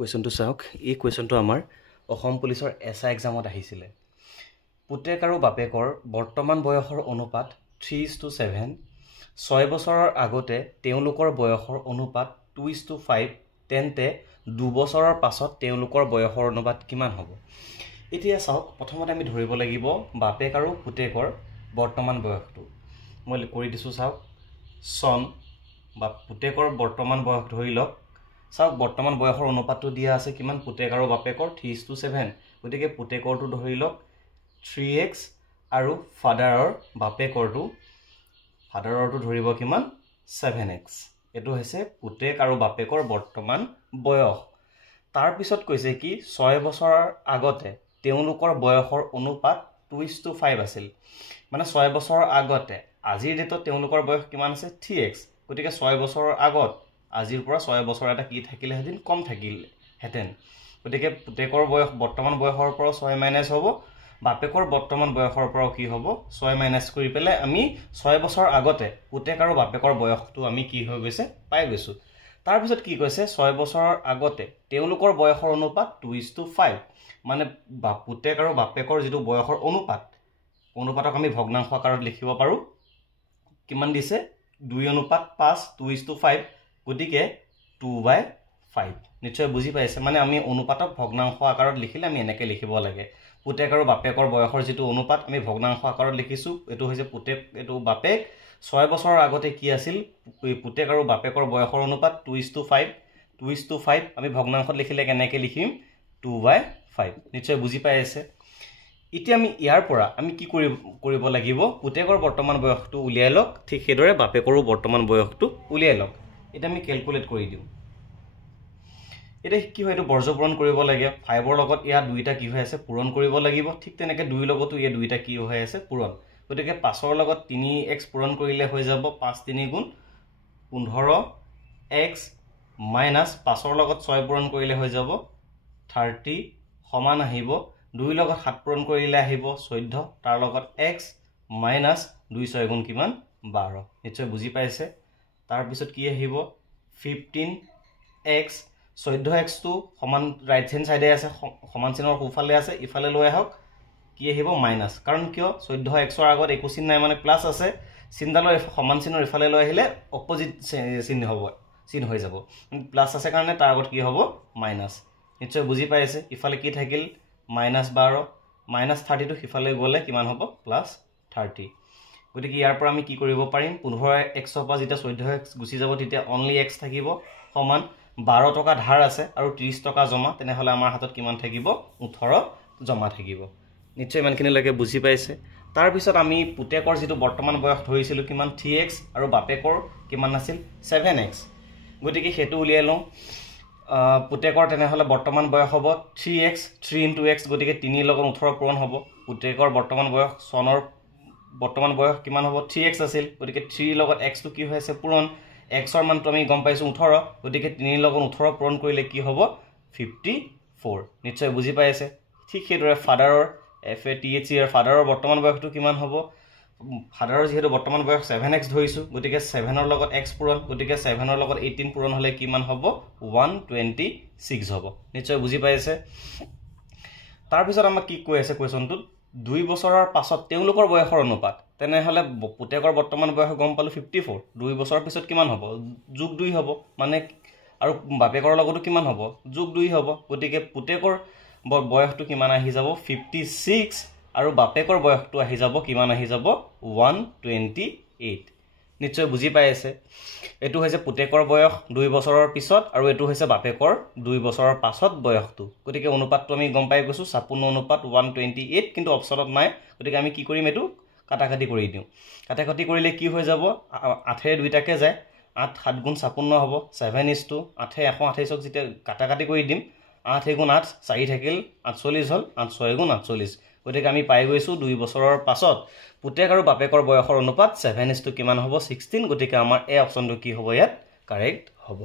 কুৱেশ্যনটো চাওক এই কুৱেশ্যনটো আমাৰ অসম পুলিচৰ এছআই এক্সামত আহিছিলে পুতেক আৰু বাপেকৰ বৰ্তমান বয়সৰ অনুপাত 3:7 6 বছৰৰ আগতে তেওঁলোকৰ বয়সৰ অনুপাত 2:5 তেন্তে 2 বছৰৰ পাছত তেওঁলোকৰ বয়সৰ অনুপাত কিমান হ'ব এতিয়া চাওক প্ৰথমতে আমি ধৰিব লাগিব বাপেক আৰু পুতেকৰ বৰ্তমান বয়সটো মই কৰি দিছো চাওক সন বা পুতেকৰ বৰ্তমান বয়স ধৰি লওক চাওক বৰ্তমান বয়সৰ অনুপাতটো দিয়া আছে কিমান পুতেক আৰু বাপেকৰ 3:7 গতিকে পুতেকৰটো ধৰি লওক 3x আৰু বাপেকৰটো ধৰিব কিমান 7x এটো হৈছে পুতেক আৰু বাপেকৰ বৰ্তমান বয়স তাৰ পিছত কৈছে কি 6 বছৰৰ আগতে তেওঁলোকৰ বয়সৰ অনুপাত 2:5 আছিল মানে 6 বছৰৰ আগতে আজিৰ ডেটত তেওঁলোকৰ বয়স কিমান আছে 3x গতিকে 6 বছৰৰ আগত আজিৰ পৰা 6 বছৰ এটা কি থাকিলে হেদিন কম থাকিলে হেতেন গতিকে পুতেকৰ বয়স বৰ্তমান বয়সৰ পৰা 6 মাইনাস হ'ব বাপেকৰ বৰ্তমান বয়সৰ পৰা কি হ'ব 6 মাইনাস কৰি পেলে আমি 6 বছৰ আগতে পুতেক আৰু বাপেকৰ বয়সটো আমি কি হৈ গৈছে পাই গৈছো তাৰ পিছত কি কৈছে 6 বছৰৰ আগতে তেওঁলোকৰ বয়সৰ অনুপাত 2:5 মানে পুতেক আৰু বাপেকৰ যেটো বয়সৰ অনুপাতক আমি ভগ্নাংশ আকাৰত লিখিব পাৰো কিমান দিছে 2:5 2:5 গতিকে 2/5 নিশ্চয় বুজি পাইছে মানে আমি অনুপাতক ভগ্নাংশ আকাৰত লিখিলে আমি এনেকৈ লিখিব লাগে পুতেক আৰু বাপেকৰ বয়সৰ যেটো অনুপাত আমি ভগ্নাংশ আকাৰত লিখিছো এটো হৈছে পুতেক এটো বাপেক 6 বছৰৰ আগতে কি আছিল পুতেক আৰু বাপেকৰ বয়সৰ অনুপাত 2:5 আমি ভগ্নাংশত লিখিলে কেনেকৈ লিখিম 2/5 নিশ্চয় বুজি পাইছে এতিয়া আমি ইয়াৰ পৰা আমি কি কৰিব লাগিব পুতেকৰ বৰ্তমান বয়সটো উলিয়াই লওক ঠিক হেদৰে বাপেকৰো বৰ্তমান বয়সটো উলিয়াই লওক এটা আমি ক্যালকুলেট কৰি দিও এটা কি হয় এটো বৰ্জ পূৰণ কৰিব লাগে 5 ৰ লগত ইয়া দুইটা কি হৈ আছে পূৰণ কৰিব লাগিব ঠিক তেনেকৈ 2 ৰ লগতো ইয়া দুইটা কি হৈ আছে পূৰণ গতিকে 5 ৰ লগত 3x পূৰণ কৰিলে হৈ যাব 5 3 গুণ 15x মাইনাস 5 ৰ লগত 6 পূৰণ কৰিলে হৈ যাব 30 সমান আহিব 2 ৰ লগত 7 পূৰণ কৰিলে আহিব 14 তাৰ লগত x মাইনাস 2 6 গুণ কিমান 12 নিশ্চয় বুজি পাইছে তাৰ পিছত কি আহিব 15x 14x টো সমান ৰাইট হ্যান্ড সাইডে আছে সমান চিনৰ সোফালে আছে ইফালে লৈ আহক কি আহিব মাইনাস কাৰণ কিয় 14x ৰ আগত একো চিন নাই মানে প্লাস আছে চিনডালৰ সমান চিনৰ ইফালে লৈ আহিলে অপোজিট চিন হৈ যাব প্লাস আছে কাৰণে তাৰ আগত কি হ'ব মাইনাস নিশ্চয় বুজি পাইছে ইফালে কি থাকিল -12 -30 টো ইফালে গলে কিমান হ'ব +30 গতিকে ইয়াৰ পৰা আমি কি কৰিব পাৰিম 15x ৰ পৰা যেতিয়া 14x গুচি যাব তেতিয়া অনলি x থাকিব সমান 12 টকা ধাৰ আছে আৰু 30 টকা জমা তেনেহলে আমাৰ হাতত কিমান থাকিব 18 জমা থাকিব নিশ্চয় ইমানখিনি লাগে বুজি পাইছে তাৰ পিছত আমি পুতেকৰ যেটো বৰ্তমান বয়স ধৰিছিলো কিমান 3x আৰু বাপেকৰ কিমান আছিল 7x গতিকে হেতু উলিয়াই লওঁ পুতেকৰ তেনেহলে বৰ্তমান বয়স হ'ব 3x 3 * x গতিকে 3 লগত 18 পূৰণ হ'ব পুতেকৰ বৰ্তমান বয়স সনৰ বৰ্তমান বয়স কিমান হ'ব 3x আছিল গতিকে 3 লগত x টো কি হৈ আছে পূৰণ x ৰ মানটো আমি গম পাইছো 18 গতিকে 3 লগত 18 পূৰণ কৰিলে কি হ'ব 54 নিশ্চয় বুজি পাইছে ঠিক হেদৰে ফাদাৰৰ FATH এৰ ফাদাৰৰ বৰ্তমান বয়সটো কিমান হ'ব ফাদাৰৰ যেহেতু বৰ্তমান বয়স 7x ধৰিছো গতিকে 7 ৰ লগত x পূৰণ গতিকে 7 ৰ লগত 18 পূৰণ হলে কিমান হ'ব 126 হ'ব নিশ্চয় বুজি পাইছে তাৰ পিছত আমাক কি কৈ আছে কোৱেশ্যনটোত 2 বছৰৰ পাছত তেওঁলোকৰ বয়সৰ অনুপাত তেনেহলে পুতেকৰ বৰ্তমান বয়স গম পালো 54 2 বছৰৰ পিছত কিমান হ'ব যোগ 2 হ'ব মানে আৰু বাপেকৰ লগতো কিমান হ'ব যোগ 2 হ'ব গতিকে পুতেকৰ বয়সটো কিমান আহি যাব 56 আৰু বাপেকৰ বয়সটো আহি যাব কিমান আহি যাব 128 নিশ্চয় বুজি পাইছে এটো হৈছে পুতেকৰ বয়স 2 বছৰৰ পিছত আৰু এটো হৈছে বাপেকৰ 2 বছৰৰ পাছত বয়সটো গতিকে অনুপাতটো আমি গম পাই গৈছো 56 অনুপাত 128 কিন্তু অপচনত নাই গতিকে আমি কি কৰিম এটো কাটাকাটি কৰি দিও কাটাকাটি কৰিলে কি হৈ যাব 8 এ দুইটাকে যায় 8 7 গুণ 56 হ'ব 7:8 128ক যেতিয়া কাটাকাটি কৰি দিম 8 গুণ 8 4 থাকিল 48 হল 8 6 গুণ 48 গতিকে আমি পাই গৈছো 2 বছৰৰ পাছত পুতেক আৰু বাপেকৰ বয়সৰ অনুপাত 7:8 কিমান হ'ব 16 গতিকে আমাৰ এই অপচনটো কি হ'ব ইয়াত কাৰেক্ট হ'ব